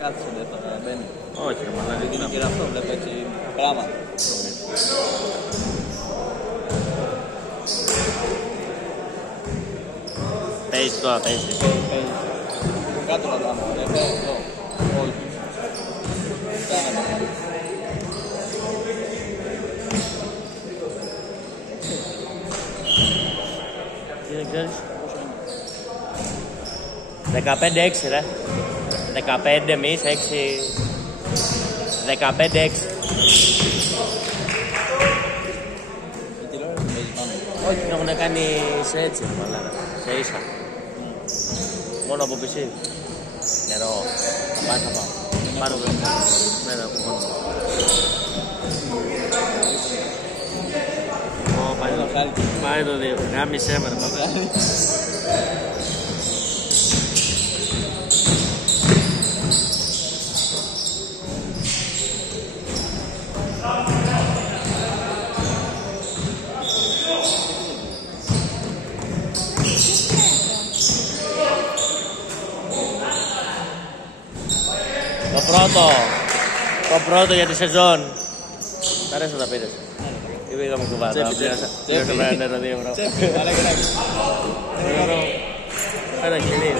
Κάτσε δεν θα μπαίνει. Όχι, μαλάκα. Είναι και αυτό, βλέπω έτσι πράγματα. Παίζει τώρα, παίζει. Κάτω να κάνω, εδώ. Όχι. Κάνε το. Τι δεν ξέρεις? 15-6 ρε. 15 εμείς, 6... 15-6. Η τηλεόραση παίζει πάνω. Όχι, την έχουν κάνει σε έτσι, μαλάκα. Σε ίσα. Μόνο από PC. Νερό. Θα πάει, θα πάω. Πάνω από ναι, ναι, από μόνο. Πάει το δύο. Γάμισε με ρε παπά. Το πρώτο για τη σεζόν. Τ' αρέσει να τα πήρες. Τι πήγαμε κουβάτα. Πλήρωσα με ένα νερό 2 ευρώ. Ένα χιλί.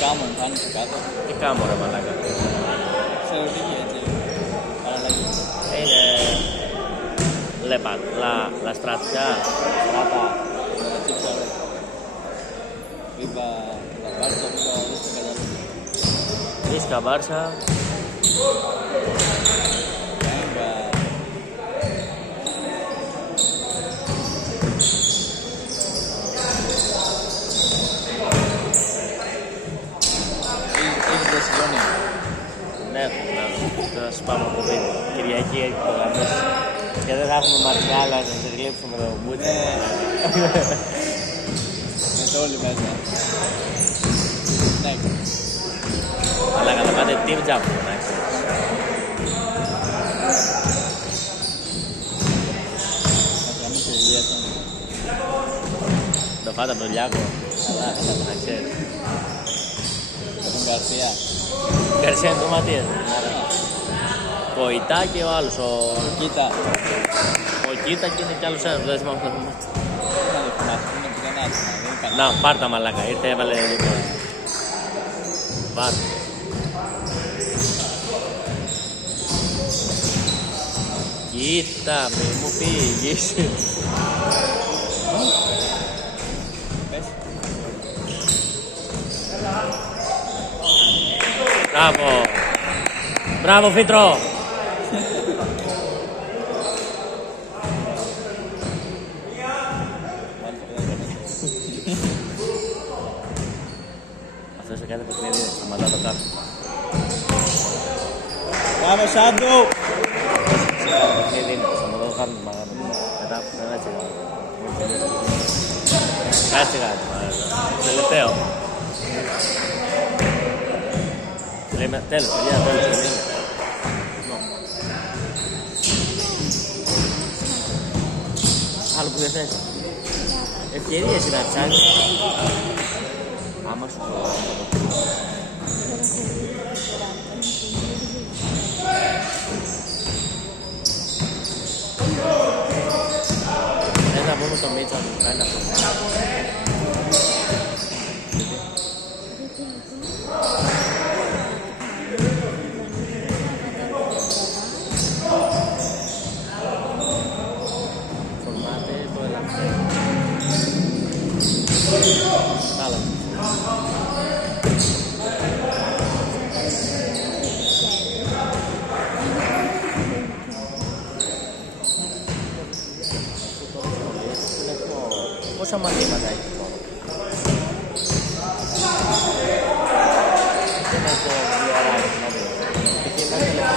Κάμον πάνω και κάτω. Τι κάμω ρε μαλάκα. Θεωρητική έτσι. Παραλλαγή. Είναι la strazia. Στράτα. Τι ξέρω. Viva la Barça, viva Visca Catalunya. Visca Barça. Venga. Ναι, θα σας πάμε από βίντεο. Κυριακή έχει το γαμίσει. Και δεν θα έχουμε μαρσιάλα να σας γλύψουμε το μπούτσι. Με το όλοι μέσα. Ναι. Αλλά να πάτε team jump, εντάξει. Θα γαμίσει η Ηλίας. Το φάτε από τον Λιάκο. Καλά, να ξέρεις. Με τον Γκαρσία. Γκαρσία είναι το Ματίας. Ο Ιτά και ο άλλος, Κοίτα. ο Κίτα και είναι κι άλλος ένας, δεν θυμάμαι αυτό. Δεν θα το θυμάσαι, είναι πηγανάκι. Να, πάρ' τα μαλάκα, ήρθε έβαλε λίγο. Βάρ' Κοίτα, μη μου φύγεις. Πες. Μπράβο. Μπράβο, Φίτρο. Αυτό σε κάθε παιχνίδι σταματά το κάτω. Μπράβο, Σάντου. Σε κάθε παιχνίδι είναι, σταματά το κάτω. Μετά από ένα έτσι. Κάτσε κάτι, τελευταίο. Λέμε τέλος, παιδιά, τέλος. Άλλο που δεν θες. Ευκαιρίες είναι να ψάχνεις. Άμα σου πω. Δεν θα πούμε το Μίτσα να του κάνει αυτό. Πόσα μαθήματα έχει τώρα? Δεν έχω βιβλιαράκι να δω. Εκεί μέσα λεπτά.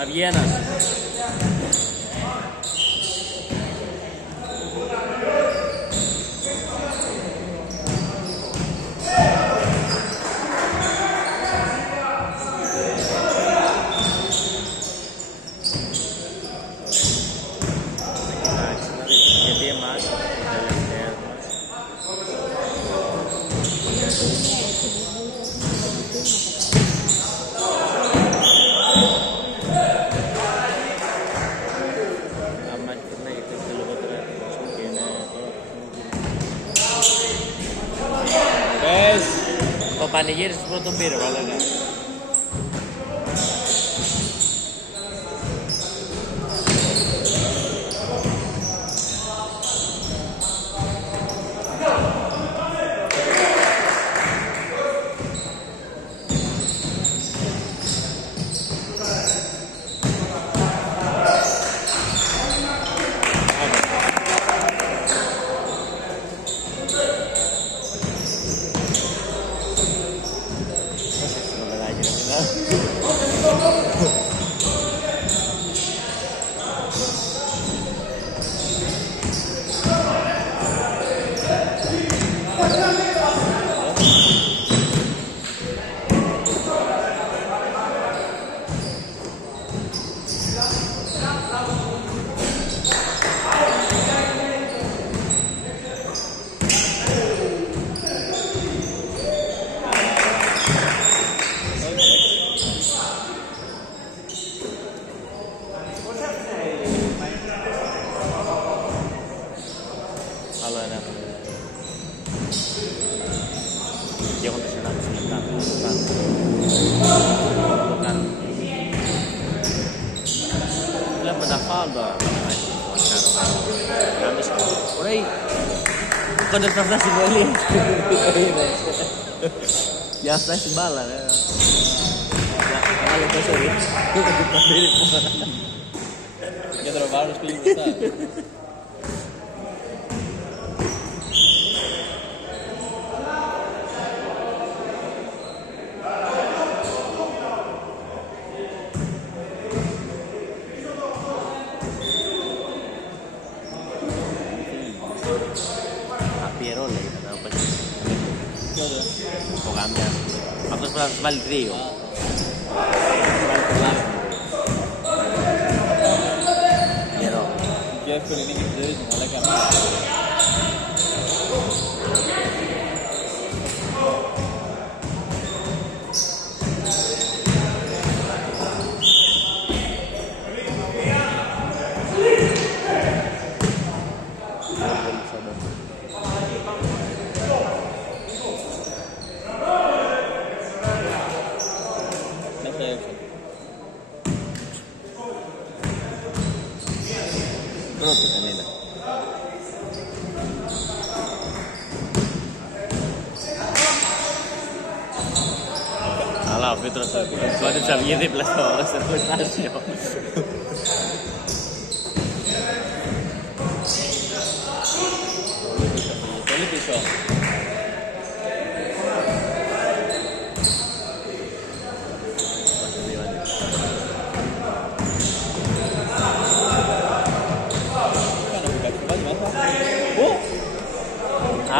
Θα βγει ένας. Γιατί εμάς, οι τελευταίες μας, άμα ναι, γιατί είναι λιγότερα και είναι τώρα. Πες. Ο πανηγύρις του πρώτον πήρε, βαλέγα. Άλλο ένα. Και έχω 4,5 λεπτά. Το κάνω. Βλέπουμε τα φάουλ τώρα. Ωραία. Κόντως θα φτάσει πολύ. Για να φτάσει μπάλα, ρε. Άλλο τόσο ρίξει. Και τώρα βάρος πήγε μπροστά. Πιερό λέγεται να πες. Ο Γαμιάς. Αυτός πρέπει να βάλει 2. Πιερό. Πιο εύκολη είναι και τη ζωή μου, αλλά έκανα. Πρώτο δεν είναι. Αλλά ο Πίτρος κόντεψε να βγει δίπλα στο εργοστάσιο. Πολύ πίσω.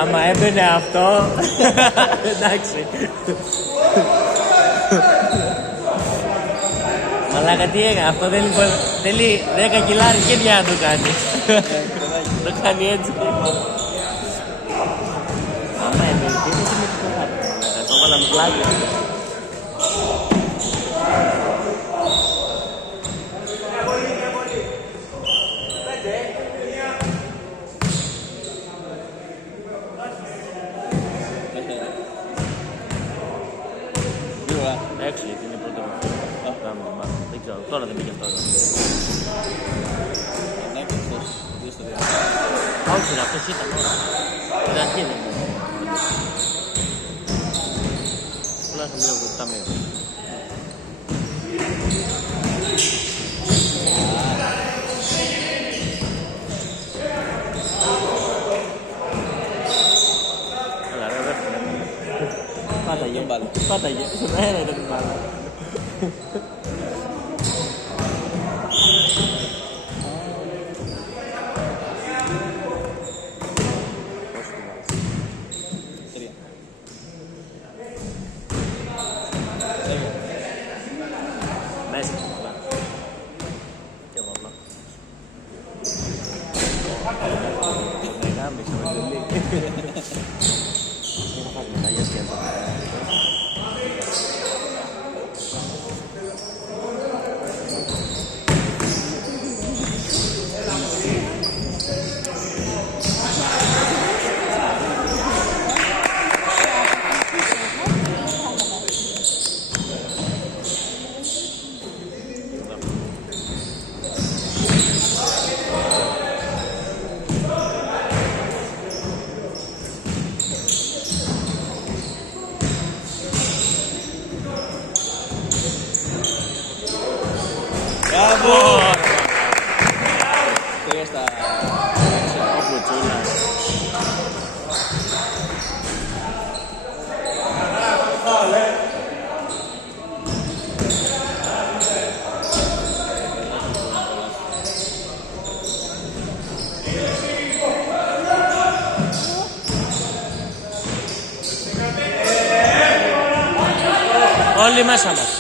Άμα έμπαινε αυτό, εντάξει. Μαλάκα τι έκανε, αυτό θέλει 10 κιλάρι και για να το κάνει. Το κάνει έτσι. Άμα έμπαινε, τι είναι συμμετικό χάρη. Το έβαλα με πλάκι. Έξω γιατί είναι πρώτο δεν ξέρω, τώρα δεν πήγε αυτό. Όχι, αυτός ήταν τώρα. Στην αρχή δεν είναι. Τουλάχιστον λίγο το ταμείο. Έλα ρε, δεύτερα. Πάταγε. Στον αέρα ήταν η μπάλα. Μέσα από πολλά. Και πολλά. Μεγάλη με τελεί. Δεν θα φάμε τα γεύκια εδώ. Μπράβο! Τρία στα... Ο Φουτσούλας. Όλοι μέσα μας.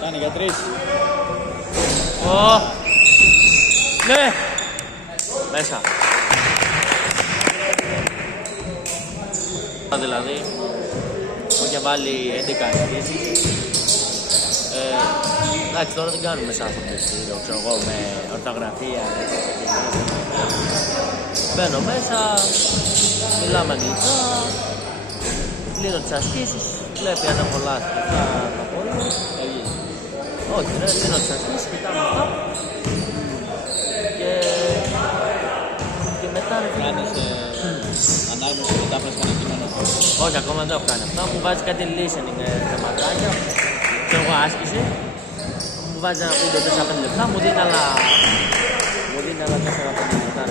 Κάνει για τρεις. Ναι. Μέσα. Δηλαδή, που είχε βάλει 11 ασκήσεις. Εντάξει, τώρα δεν κάνουμε σαν αυτό το στήριο, ξέρω εγώ, με ορθογραφία. Μπαίνω μέσα, μιλάμε αγγλικά, κλείνω τις ασκήσεις, βλέπει αν έχω λάθη, θα τα πω. Όχι ρε, κλείνω τις ασκήσεις, κοιτάμε αυτά και μετά ρε Κάνεις ανάγνωση μετάφραση των κειμένων. όχι, ακόμα δεν έχω κάνει αυτά, μου βάζει κάτι listening θεματάκια και εγώ άσκηση. Μου βάζει ένα βίντεο 4-5 λεπτά, μου δίνει άλλα 4-5 λεπτά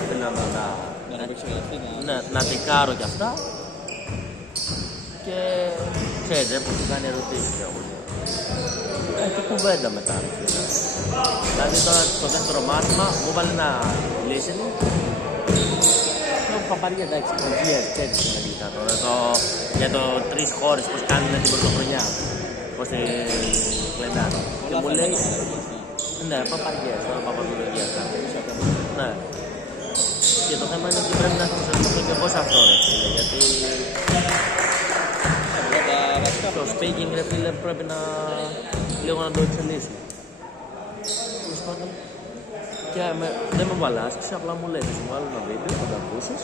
να τικάρω κι αυτά και ξέρετε που σου κάνει ερωτήσεις και κουβέντα μετά. Δηλαδή τώρα στο δεύτερο μάθημα μου βάλει ένα listening και έχω παπαρία εντάξει, προγείες και έτσι στην αγγλικά τώρα για το 3 χώρες πως κάνουν την πρωτοχρονιά, πως την κλεντάνε. Και μου λέει, ναι, παπαριές, τώρα παπαδολογία κάνει. Ναι. Και το θέμα είναι ότι πρέπει να συνεργαστώ και εγώ σε αυτό, ρε φίλε, γιατί το speaking, ρε φίλε, πρέπει να λίγο να το εξελίσσουμε. Και δεν με βάλει άσκηση, απλά μου λέει, θα σου βάλω ένα βίντεο, θα το ακούσεις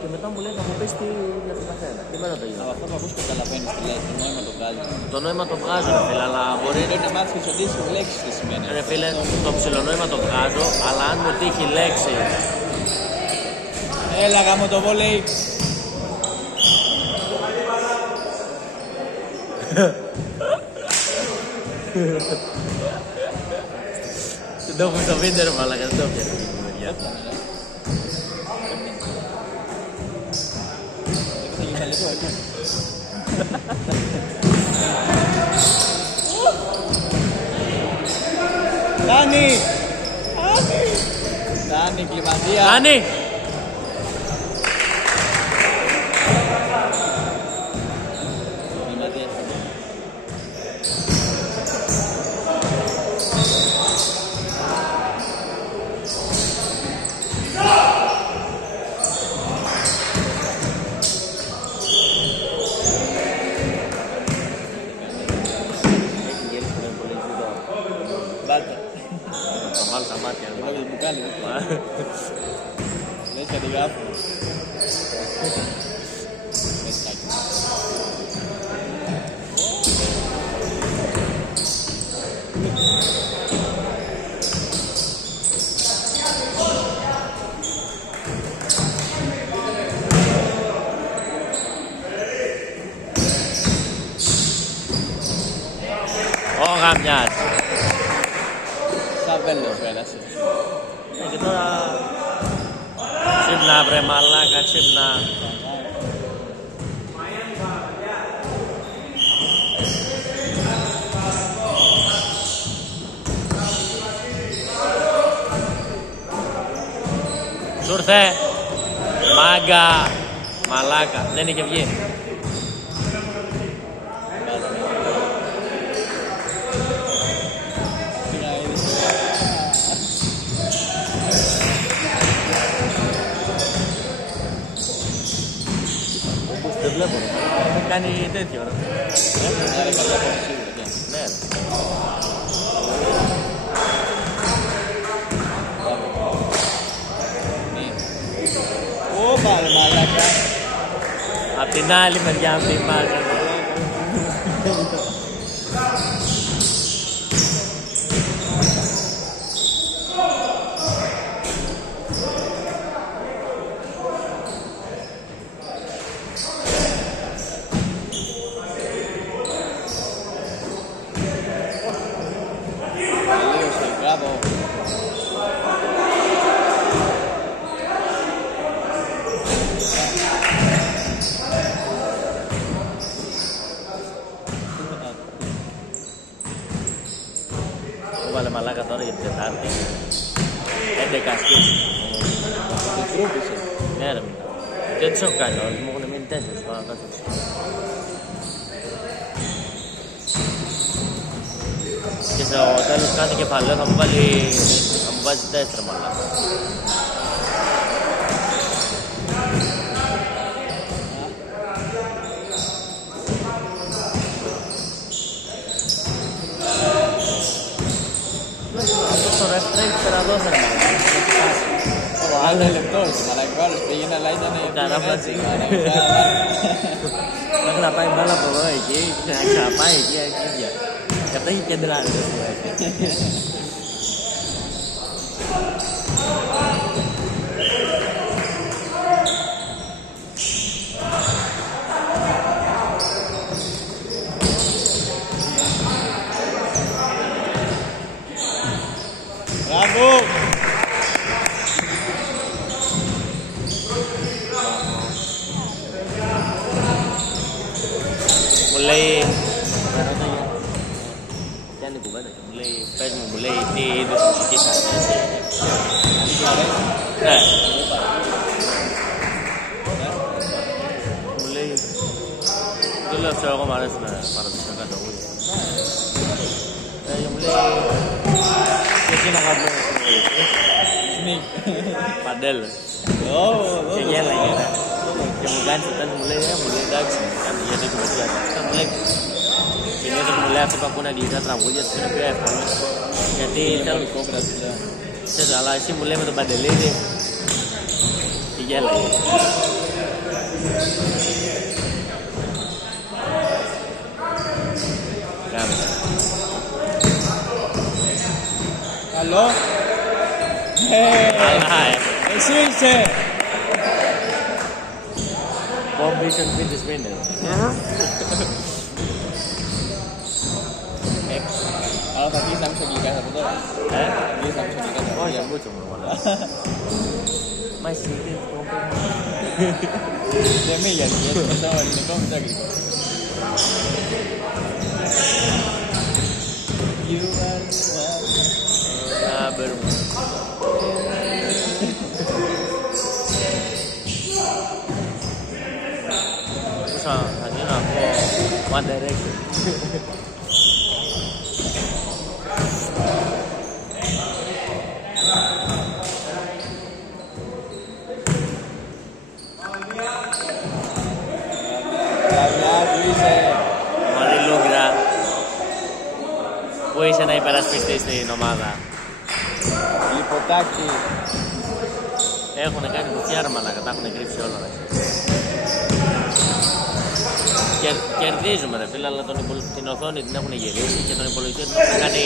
και μετά μου λέει να μου πεις τι για τον καθένα. Τι μέρα το γίνω. Από αυτό που ακούς καταλαβαίνεις τι λέει, το νόημα το βγάζει. Το νόημα το βγάζω, ρε φίλε, αλλά μπορεί να μάθεις και τις λέξεις τι σημαίνει. Ρε φίλε, το ψιλονόημα το βγάζω, αλλά αν μου τύχει λέξη. Έλα γάμο το βόλεϊ. Δεν το έχουμε στο βίντεο ρε μαλάκα, δεν το πιάνε εκεί τη μεριά. Δάνη! Δάνη, κλιμαντία! Δάνη! Βάλτε. Θα βάλω τα μάτια. Βλέπεις που κάνει. Λες και αντιγράφουμε. Μεσάκι. Ο Γαμιάς. Σαβέλος πέρασε. Και τώρα ξύπνα βρε μαλάκα, ξύπνα. Σου ήρθε μάγκα, μαλάκα, δεν είχε βγει. Δεν βλέπω, δεν κάνει τέτοιο. Ναι. Ωπα ρε μαλάκα. Απ' την άλλη μεριά αυτή η μάγκα. Μπράβο. Βάλε μαλάκα τώρα για την Τετάρτη. 11 ασκήσεις. Την τρούπησε. Ναι ρε μήνα. Δεν τους έχω κάνει όλοι, μου έχουν μείνει 4 πάνω κάτω. Και στο τέλος κάθε κεφαλαίο θα μου βάζει 4 μαλάκα. Αυτό το ρεφ τρέχει πέρα εδώ θα είναι. Ο άλλος λεπτός, μαλάκα, ο άλλος πήγαινε αλλά ήταν Καράμπατζι. Μέχρι να πάει μπάλα από εδώ εκεί, να ξαναπάει εκεί, εκεί. Και αυτά έχει κεντράρει. Μπράβο! Μου λέει... Κάνει κουβέντα και μου λέει... Πες μου λέει τι είδους μουσική θα αρέσει. Ναι. Μου λέει... Του λέω ξέρω εγώ μ' αρέσουν παραδοσιακά τραγούδια. Και μου λέει... Και εσύ είναι αγαπημένος τραγουδιστής. Σνίκ. Παντέλος. Και Και γέλαγε, ναι. Και μου κάνει το τέλος, μου λέει, εντάξει, γιατί το μετριάζει. Μου λέει, συνήθως μου λέει αυτοί που ακούνε αγγλικά τραγούδια, τους είναι πιο εύκολο. Γιατί θέλουν ξέρεις, αλλά εσύ μου λέει με τον Παντελίδη και γέλαγε. Κάμεσα. Καλό. Αλλά, Εσύ είσαι. Bob Vision Pinches Winner. Αλλά θα βγεις να μην αγγλικά από τώρα. Θα βγεις να μην αγγλικά από Όχι, τώρα. μπούτσο μου, μάλλον. Μα εσύ τι Δεν με γιατί, έτσι μετά ο ελληνικό με το αγγλικό. You are the one. να μπαίνουμε. Θα γίνω να πω One Direction. Μωρή Λούγκρα, που είσαι να υπερασπιστείς στην ομάδα. Λιποτάκι. Έχουν κάνει κουτιάρα μαλάκα, τα έχουν κρύψει όλα. Κερδίζουμε ρε φίλε, αλλά την οθόνη την έχουν γυρίσει και τον υπολογιστή την έχουν κάνει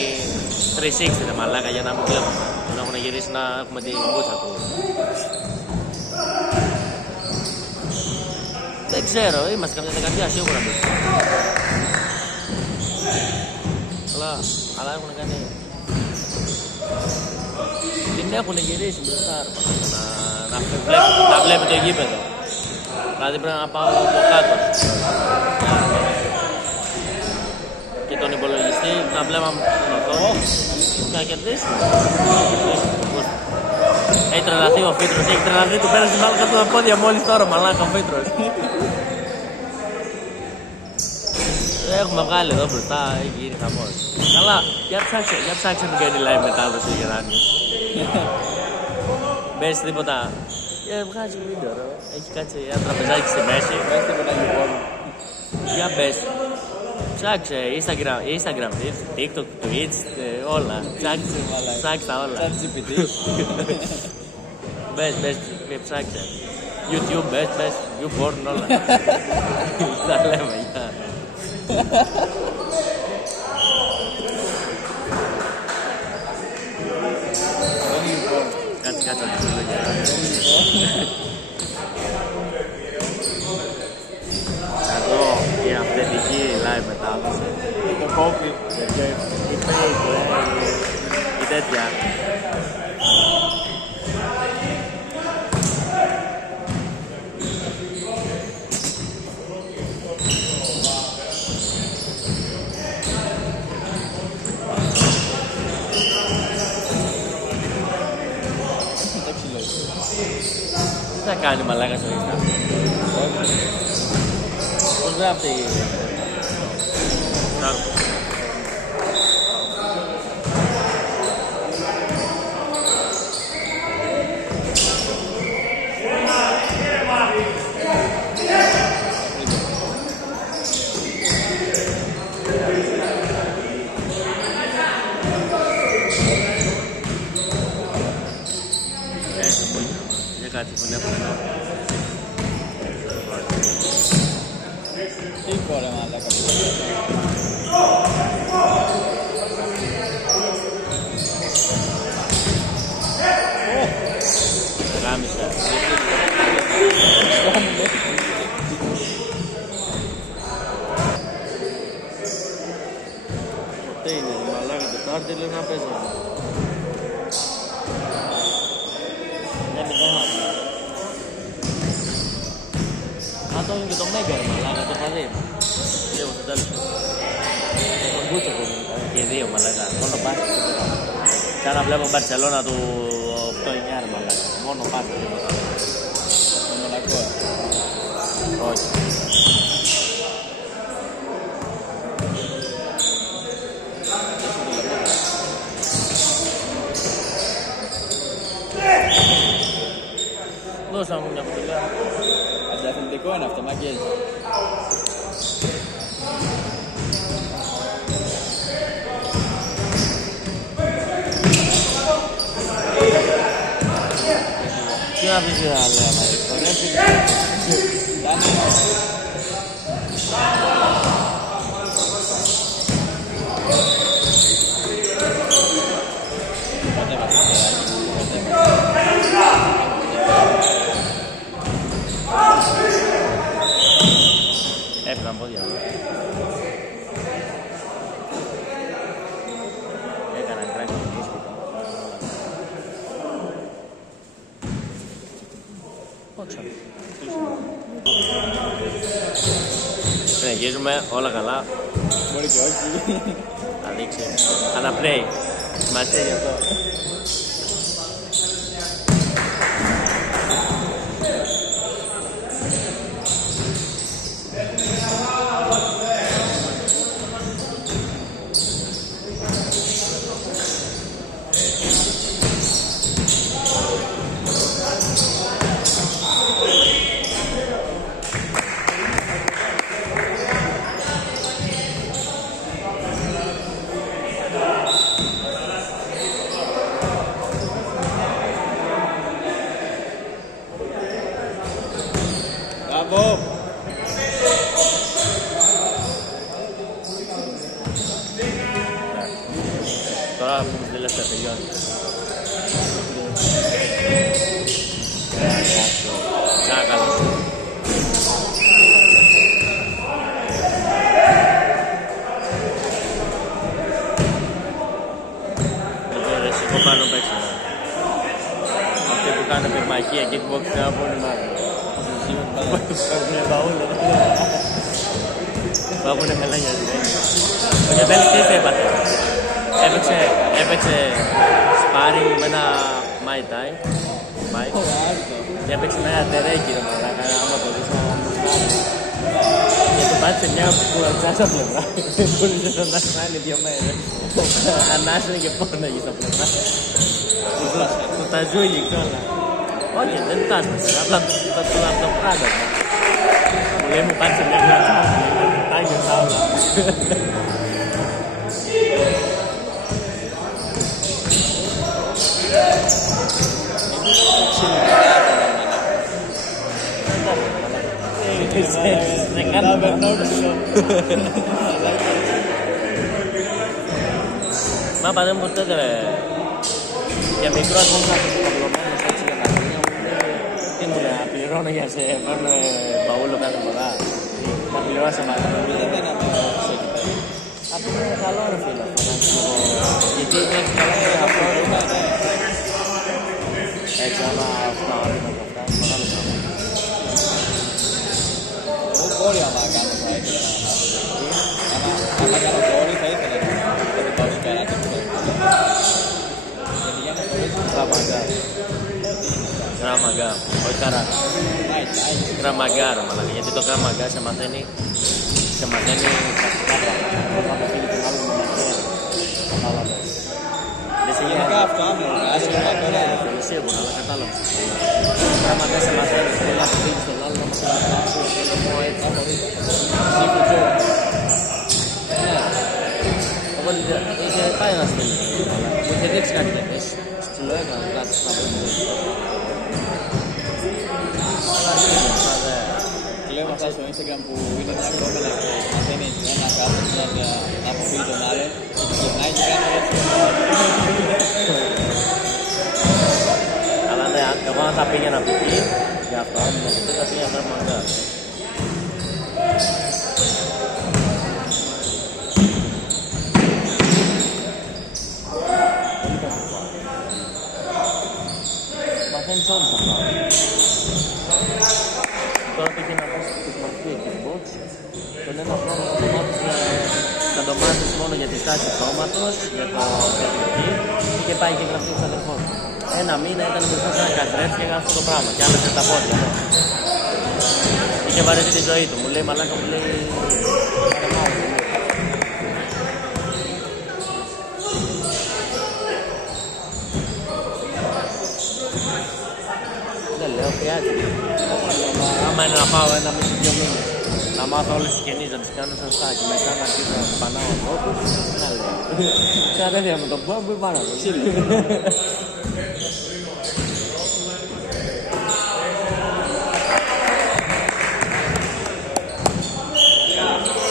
360 ρε μαλάκα για να μην βλέπουμε. Τον έχουν γυρίσει να έχουμε την κούτσα του. Δεν ξέρω, είμαστε καμιά δεκαετία σίγουρα. Αλλά έχουν κάνει... Την έχουν γυρίσει μπροστά να βλέπει το γήπεδο. Δηλαδή πρέπει να πάω από κάτω και τον υπολογιστή να βλέπαμε την οθόνη και να κερδίσουμε. Έχει τρελαθεί ο Φίτρος, έχει τρελαθεί, του πέρασε την μπάλα κάτω τα πόδια μόλις τώρα, μαλάκα ο Φίτρος. Έχουμε βγάλει εδώ μπροστά, έχει γίνει χαμός. Καλά, για ψάξε την κάνει live μετάδοση ο Γεράνιος. Μπες τίποτα. Βγάζει βίντεο ρε, έχει κάτσει ένα τραπεζάκι στη μέση. Μπες τίποτα λοιπόν. Για μπες. Ψάξε Instagram, TikTok, Twitch, όλα. Ψάξε τα όλα. ChatGPT. Μπες, ψάξε. YouTube, μπες, YouPorn, όλα. Τα λέμε, γεια. Κάτσε να το εδώ η αυθεντική live μετάδοση. Το κόφι. Η τέτοια. Τι θα κάνει μαλάκα στο Instagram. Πώς γράφει κάτι που είναι αυτό. Τι φορέ μαλάκα. Γάμισα. Ποτέ είναι μαλάκα Τετάρτη, λέω να παίζουμε. Αυτό είναι και το Μέγκα ρε μαλάκα, το είχα δει. Λίγο στο τέλος. Τον Κούτσο που και οι δύο μαλάκα, μόνο μπάσκετ. Σαν να βλέπω Μπαρσελόνα του 8-9 ρε μαλάκα, μόνο μπάσκετ. Το Μονακό. Όχι. Δώσα μου μια φωτογραφία. Αντιαθλητικό είναι αυτό, μαγκές. Τι να πεις για άλλο, έπαιρναν πόδια. Έκαναν κράκι και δύσκολα. Όξα. Συνεχίζουμε, όλα καλά. Μπορεί και όχι. Θα δείξει. Αναπνέει. Σημασία γι' αυτό. τελειώνει. Καλώς. Εγώ πάνω παίξω. Αυτοί που κάνουν πυρμαχία και kickbox πέρα πολύ μάλλον. Πάπουνε παούλο. Πάπουνε μελάνια. Ο Γεβέλης τι έπαθε. Έπαιξε σπάρινγκ με ένα Mai Tai. Και έπαιξε ένα τερέκι ρε μαλάκα, άμα το δεις και του πάτησε μια κουρατσά στα πλευρά. Πούλησε τον Ασάνι 2 μέρες. Ανάσυνε και πόναγε στα πλευρά. Το ταζούλι κιόλα. Όχι, δεν το τάσπασε, απλά το πράγμα. Μου λέει μου πάτησε μια κουρατσά, τάγιο σάουλα. Μα πατέ μου ποτέ για μικρό ακόμα θα τους παυλωμένος έτσι για τα χρόνια μου. Τι μου λέει, να πληρώνω για σε παίρνω μπαούλο κάθε φορά. Να πληρώσω μαζί. Δεν αμέσως εκεί πέρα. Αυτό είναι καλό ρε φίλε. Γιατί είναι καλό και αυτό έτσι άμα αυτά να το φτάσει μεγάλο πράγμα. Μπορεί άμα κάνω θα ήθελα άμα κάνω κόρη θα ήθελα να την πάω στο καράτε γιατί για να κορίτσι Ραμαγκά. Ραμαγκά, όχι καράτε. Ραμαγκά ρε μαλάκα, γιατί το Ραμαγκά σε μαθαίνει πρακτικά πράγματα. Όταν το φίλοι τον άλλον με μαχαίρι. Κατάλαβες. γενικά αυτό άμερο, άσχημα τώρα. Σίγουρα, αλλά κατάλαβες. Ραμαγκά σε μαθαίνει, θέλει να φίλεις τον άλλον να μας αναπτάξει, έτσι. Οπότε είχε πάει ένας φίλος, μου είχε δείξει κάτι τέτοιο. Του λέω έκανα κάτι στα παιδιά. Βλέπω αυτά στο Instagram που είναι δυσκολότερα και μαθαίνει ένα κάτω να αποφύγει τον άλλο και γυρνάει και κάνει έτσι. Αλλά ναι, εγώ αν θα πήγαινα από εκεί, για αυτό, αν θα πήγαινα Ραμαγκά. Μαθαίνεις όλους αυτά. Τώρα πήγε να πας στη μαθητή kickbox. Τον ένα χρόνο θα το μάθεις μόνο για τη στάση σώματος, για το τεχνική. Είχε πάει και γραφτεί στους αδερφός. Ένα μήνα ήταν μπροστά σε ένα καζρέτ και έκανε αυτό το πράγμα. Και άλλαζε τα πόδια. Ναι. Είχε βαρεθεί τη ζωή του. Μου λέει μαλάκα, μου λέει. Δεν λέω, χρειάζεται. Άμα είναι να πάω ένα μισή 2 μήνες, να μάθω όλες τις καινίες, να τις κάνω σωστά και μετά να αρχίσω να σπανάω ανθρώπους, να λέω. Κατέβαια με τον πόμπο ή πάνω από ξύλι.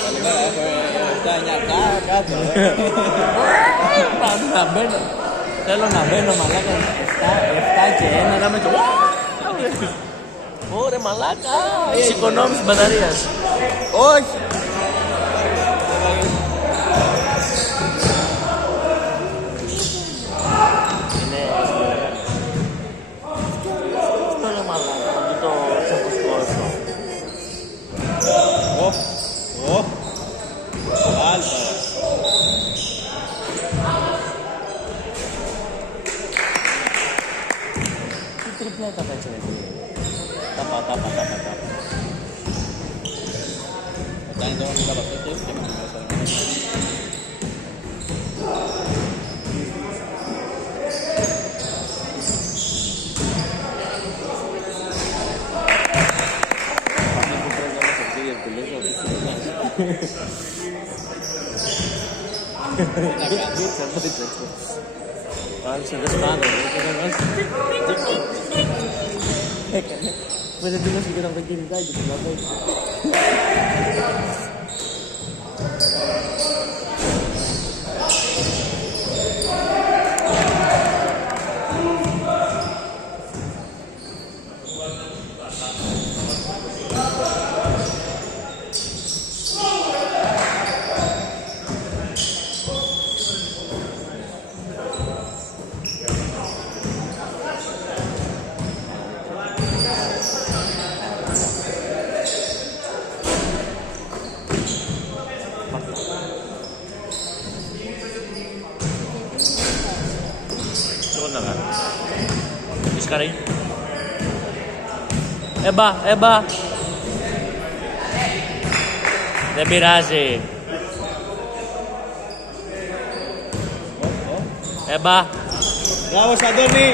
Καλημέρα, έχω 7-9 κάτω. Να μπαίνω. Θέλω να μπαίνω μαλάκα 7 και 1 να με το... Ωρε μαλάκα, εξοικονόμηση μπαταρίας. Όχι. Είναι... Αυτό είναι μαλάκα, να μην το ξεφουσκώσω. Άλφα. Τι τριπλέτα θα έτσι ρε φίλε. Τάπα. Κάνει τώρα λίγα παθέτες και με μέσα. Αυτή που πρέπει να μας εξήγει που λέω ότι σου δεν Άρχισε δεν σπάνω, έκανε. Με δεν πήγα και από το κινητάκι του, να δώσει. εγώ να κάνω. Ισκαρή. Έμπα. Δεν πειράζει. Έμπα. Μπράβο, Αντώνη.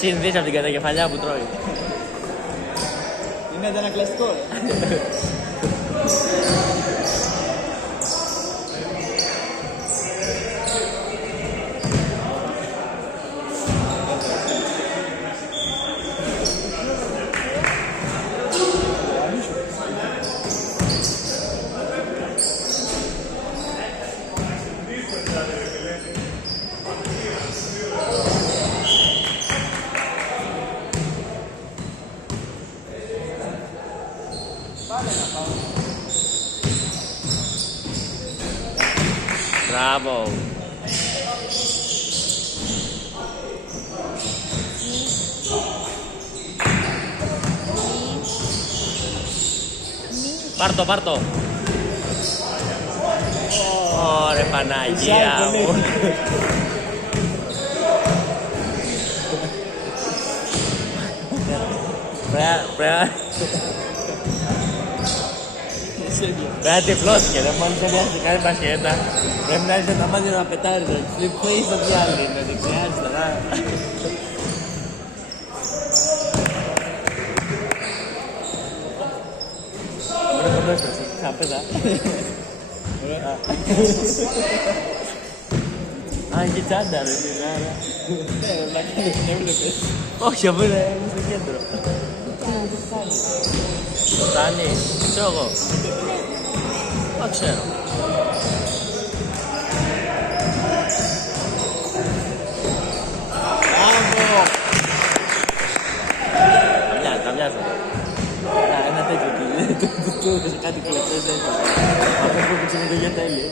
Συνδύσεις από την κατακεφαλιά που τρώει. Είναι αντανακλαστικό, ρε. Μπράβο. Πάρ' το. Ωρε Παναγία μου. Πρέπει να τυφλώθηκε, δεν μόλις δεν έρθει κάνει πασχέτα. Πρέπει να είσαι τα μάτια να πετάρει το flip face στο διάλειμμα, είναι δεξιά, αριστερά. Ωραία κοντόσταση, ξαπέτα. Α, είχε τσάντα ρε, όχι, αφού είναι στο κέντρο. Φτάνει, ξέρω εγώ. Μα ξέρω. Τα μοιάζω. Ένα τέτοιο του σε κάτι κλεπτές έτσι. Από που έπαιξε με το γετέλη.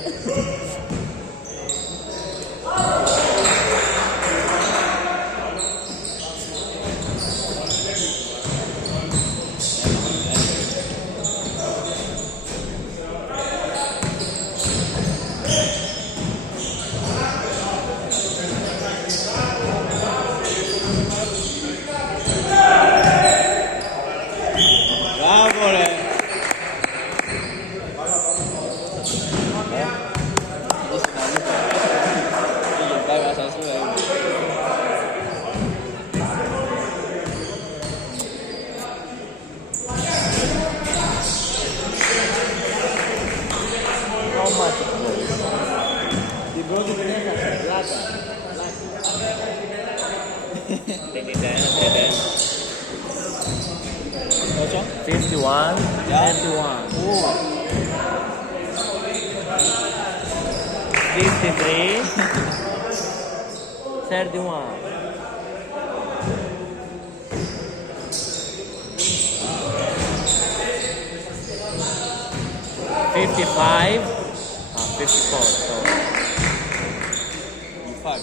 Την πρώτη την έχασα, πλάκα. 51, 53, 31. $55, 54. So. Fuck.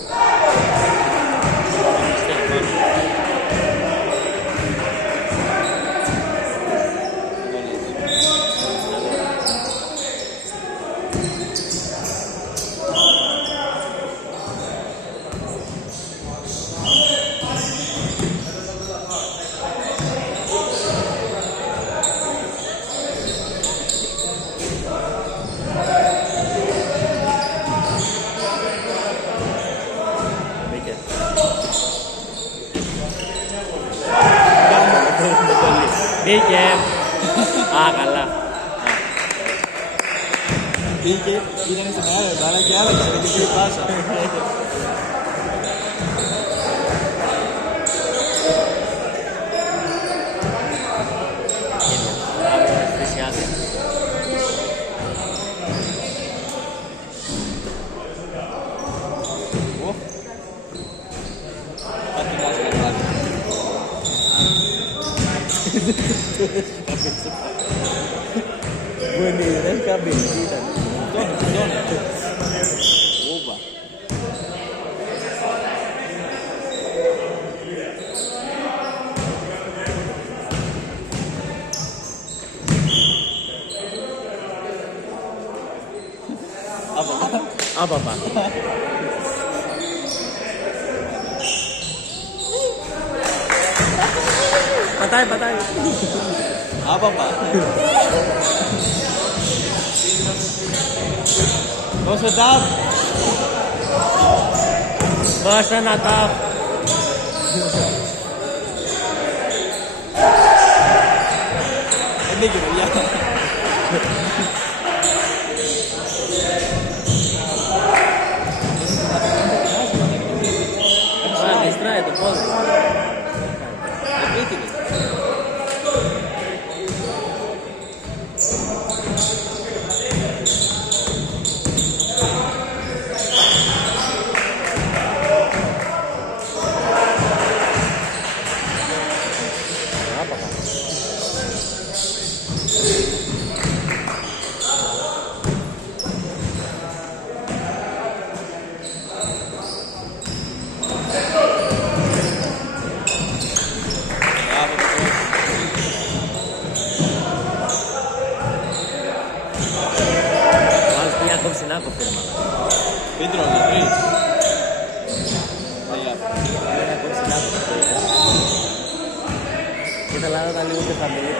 Μπήκε. Α, καλά. Μπήκε, ήταν στην μεγάλη μπάλα και άλλαξε και πήγε πάσα. Buenas, cabecita. Opa. Apa Pak? Patay. Apa Pak? Kau sedap? Bahasa natap. Ini gitu ya. Distrae tu pol. Aku firma Pedro, la 3. Kita lawan kali untuk family